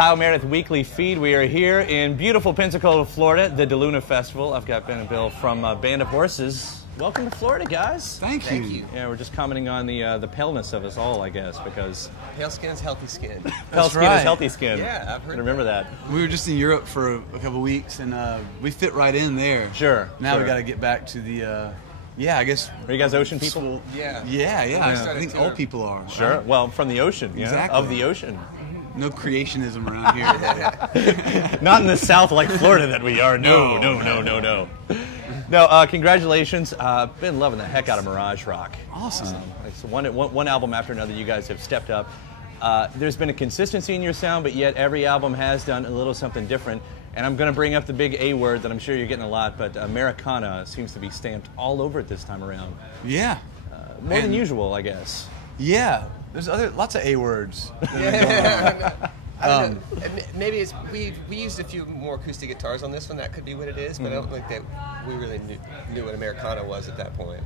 Kyle Meredith Weekly Feed. We are here in beautiful Pensacola, Florida, the DeLuna Festival. I've got Ben and Bill from Band of Horses. Welcome to Florida, guys. Thank you. Yeah, we're just commenting on the paleness of us all, I guess, because pale skin is healthy skin. Pale skin is healthy skin. Yeah, I've heard. Remember that. We were just in Europe for a couple of weeks, and we fit right in there. Sure. Now sure. we got to get back to the. Yeah, I guess. Are you guys ocean people? Yeah. Yeah. I think all people are. Sure. Right? Well, from the ocean. Yeah. Exactly. Of the ocean. No creationism around here. Not in the South like Florida that we are. No. No, congratulations. Been loving the heck out of Mirage Rock. Awesome. It's one album after another, you guys have stepped up. There's been a consistency in your sound, but yet every album has done a little something different. And I'm going to bring up the big A word that I'm sure you're getting a lot, but Americana seems to be stamped all over it this time around. Yeah. More than usual, I guess. Yeah. There's lots of A words. Maybe it's we used a few more acoustic guitars on this one. That could be what it is, but I don't think that we really knew what Americana was at that point.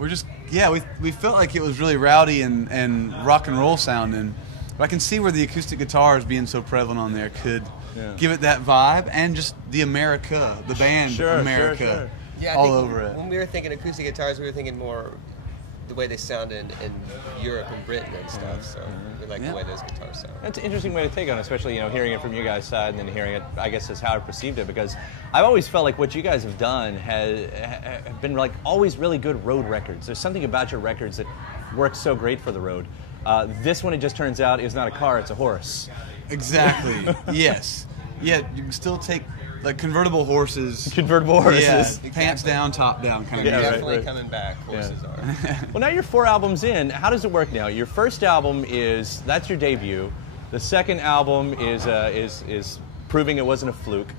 We felt like it was really rowdy and rock and roll sounding. But I can see where the acoustic guitars being so prevalent on there could give it that vibe, and just the America, the band America, all over it. When we were thinking acoustic guitars, we were thinking more the way they sound in Europe and Britain and stuff. So we like the way those guitars sound. That's an interesting way to take on it, especially hearing it from you guys' side and then hearing it, I guess, is how I perceived it, because I've always felt like what you guys have done have been like always really good road records. There's something about your records that works so great for the road. This one, it just turns out, is not a car, it's a horse. Exactly. Yes. Yeah, you can still take like convertible horses. Convertible horses. Yeah, exactly. Pants down, top down kind of They're music. definitely coming back, horses are. Well, now you're 4 albums in. How does it work now? Your first album that's your debut. The second album is proving it wasn't a fluke.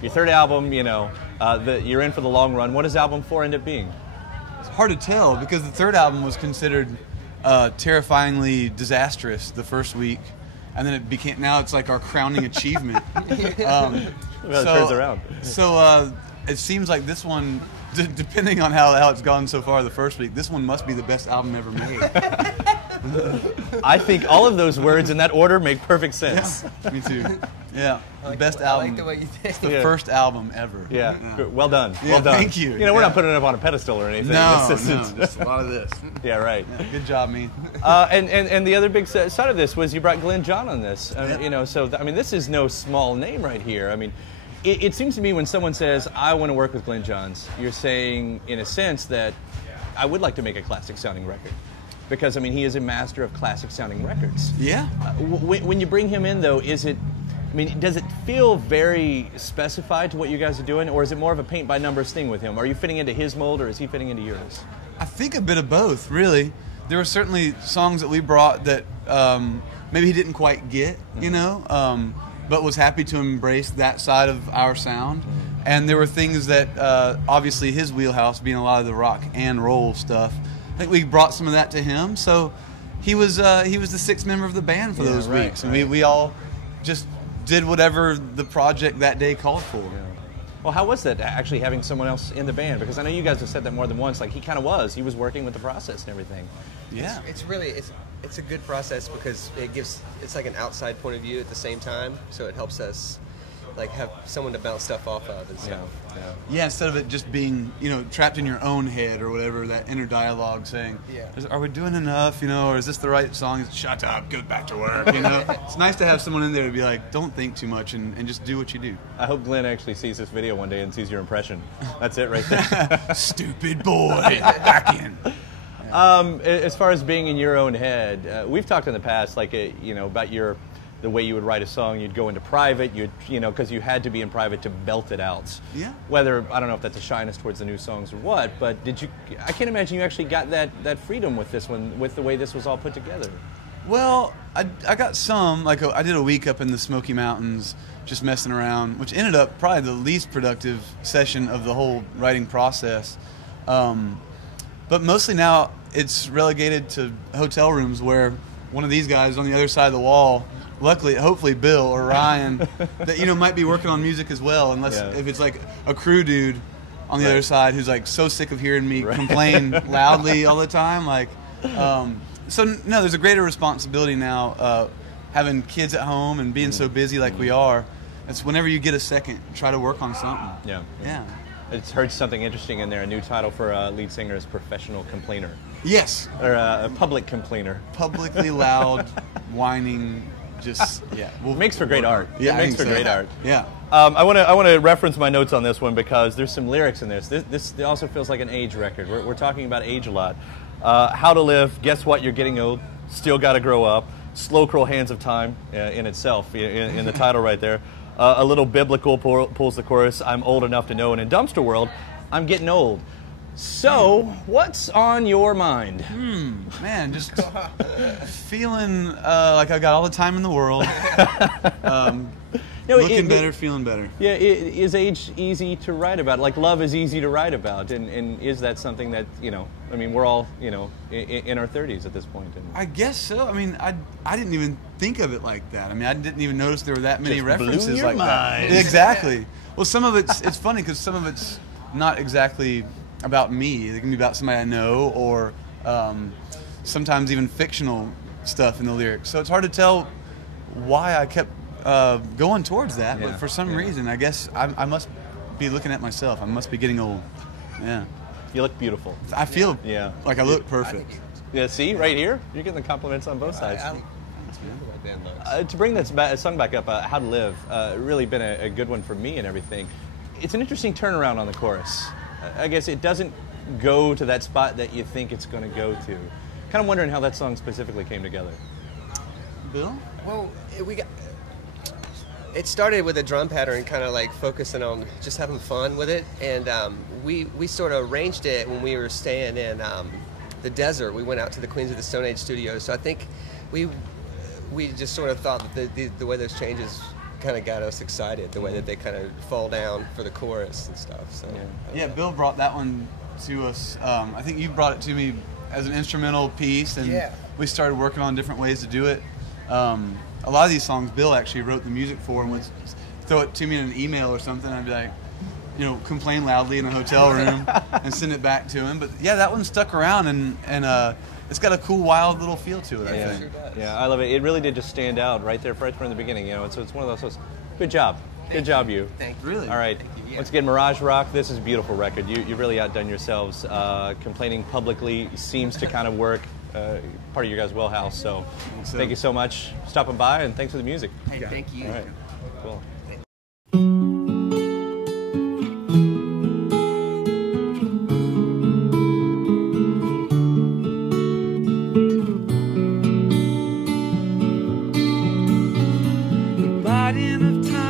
Your third album, you're in for the long run. What does album 4 end up being? It's hard to tell because the third album was considered terrifyingly disastrous the first week. And then it became, now it's like our crowning achievement. Well, it turns around. So it seems like this one, depending on how it's gone so far the first week, this one must be the best album ever made. I think all of those words in that order make perfect sense. Yeah, me too. Yeah, the best album. I like the way you think. It's the first album ever. Yeah. Well done. Yeah, well done. thank you. We're not putting it up on a pedestal or anything. No, just a lot of this. Yeah, right. Yeah, good job, me. And the other big side of this was you brought Glyn Johns on this. So this is no small name right here. I mean, it seems to me when someone says, I want to work with Glyn Johns, you're saying, in a sense, that I would like to make a classic-sounding record. Because, he is a master of classic-sounding records. Yeah. When you bring him in, though, does it feel very specified to what you guys are doing, or is it more of a paint-by-numbers thing with him? Are you fitting into his mold, or is he fitting into yours? I think a bit of both, really. There were certainly songs that we brought that maybe he didn't quite get, but was happy to embrace that side of our sound. And there were things that, obviously his wheelhouse being a lot of the rock and roll stuff, I think we brought some of that to him. So he was the sixth member of the band for those weeks. And we all just did whatever the project that day called for. Yeah. Well, how was that, actually having someone else in the band? Because I know you guys have said that more than once. Like, he was working with the process and everything. Yeah. It's a good process because it's like an outside point of view at the same time, so it helps us like have someone to bounce stuff off of and stuff. Yeah, instead of it just being, trapped in your own head or whatever, that inner dialogue saying, are we doing enough, or is this the right song? Shut up, go back to work, It's nice to have someone in there to be like, don't think too much and just do what you do. I hope Glyn actually sees this video one day and sees your impression. That's it right there. Stupid boy, back in. As far as being in your own head, we've talked in the past, like, about the way you would write a song. You'd go into private, because you had to be in private to belt it out. Yeah. Whether, I don't know if that's a shyness towards the new songs or what, but I can't imagine you actually got that freedom with this one, with the way this was all put together. Well, I got some, like I did a week up in the Smoky Mountains just messing around, which ended up probably the least productive session of the whole writing process. But mostly now it's relegated to hotel rooms where one of these guys on the other side of the wall, luckily, hopefully Bill or Ryan, that might be working on music as well, unless if it's like a crew dude on the other side who's like so sick of hearing me complain loudly all the time. Like, so no, there's a greater responsibility now having kids at home and being so busy like we are, it's whenever you get a second, try to work on something. Yeah. It's heard something interesting in there. A new title for lead singer is professional complainer. Yes. Or a public complainer. Publicly loud, whining, just, yeah. It makes for great art. Yeah, it makes for great art. Yeah. I want to reference my notes on this one because there's some lyrics in this. This also feels like an age record. We're talking about age a lot. How to live, guess what, you're getting old, still got to grow up, slow crawl hands of time in itself, in the title right there. A little biblical pulls the chorus, I'm old enough to know, and in Dumpster World, I'm getting old. So, what's on your mind? Man, just feeling like I've got all the time in the world. Looking better, feeling better. Yeah, is age easy to write about? Like, love is easy to write about, and is that something that, I mean, we're all, in our 30s at this point. And I guess so. I mean, I didn't even think of it like that. I mean, I didn't even notice there were that many references blew your like mind. that. Exactly. Well, some of it's funny because some of it's not exactly about me. It can be about somebody I know, or sometimes even fictional stuff in the lyrics. So it's hard to tell why I kept going towards that, but for some reason, I guess I must be looking at myself. I must be getting old. Yeah. You look beautiful. I feel like I look perfect. Yeah, see, right here, you're getting the compliments on both sides. To bring that song back up, How to Live, really been a good one for me and everything. It's an interesting turnaround on the chorus. I guess it doesn't go to that spot that you think it's going to go to. Kind of wondering how that song specifically came together. Bill? Well, it started with a drum pattern, kind of like focusing on just having fun with it, and we sort of arranged it when we were staying in the desert. We went out to the Queens of the Stone Age studio, so I think we just sort of thought that the way those changes kind of got us excited, the way that they kind of fall down for the chorus and stuff. So yeah, Bill brought that one to us. I think you brought it to me as an instrumental piece, and we started working on different ways to do it. A lot of these songs Bill actually wrote the music for and would throw it to me in an email or something. I'd be like, complain loudly in a hotel room and send it back to him. But yeah, that one stuck around, and it's got a cool, wild little feel to it, I think. Yeah, I love it. It really did just stand out right there right from the beginning. So it's one of those. Good job. Good job, you. Thank you. Really? All right. Once again, Mirage Rock, this is a beautiful record. You really outdone yourselves. Complaining publicly seems to kind of work. Part of your guys' wheelhouse. So thank you so much for stopping by, and thanks for the music. Hey, thank you. All right. Cool. The biding of time.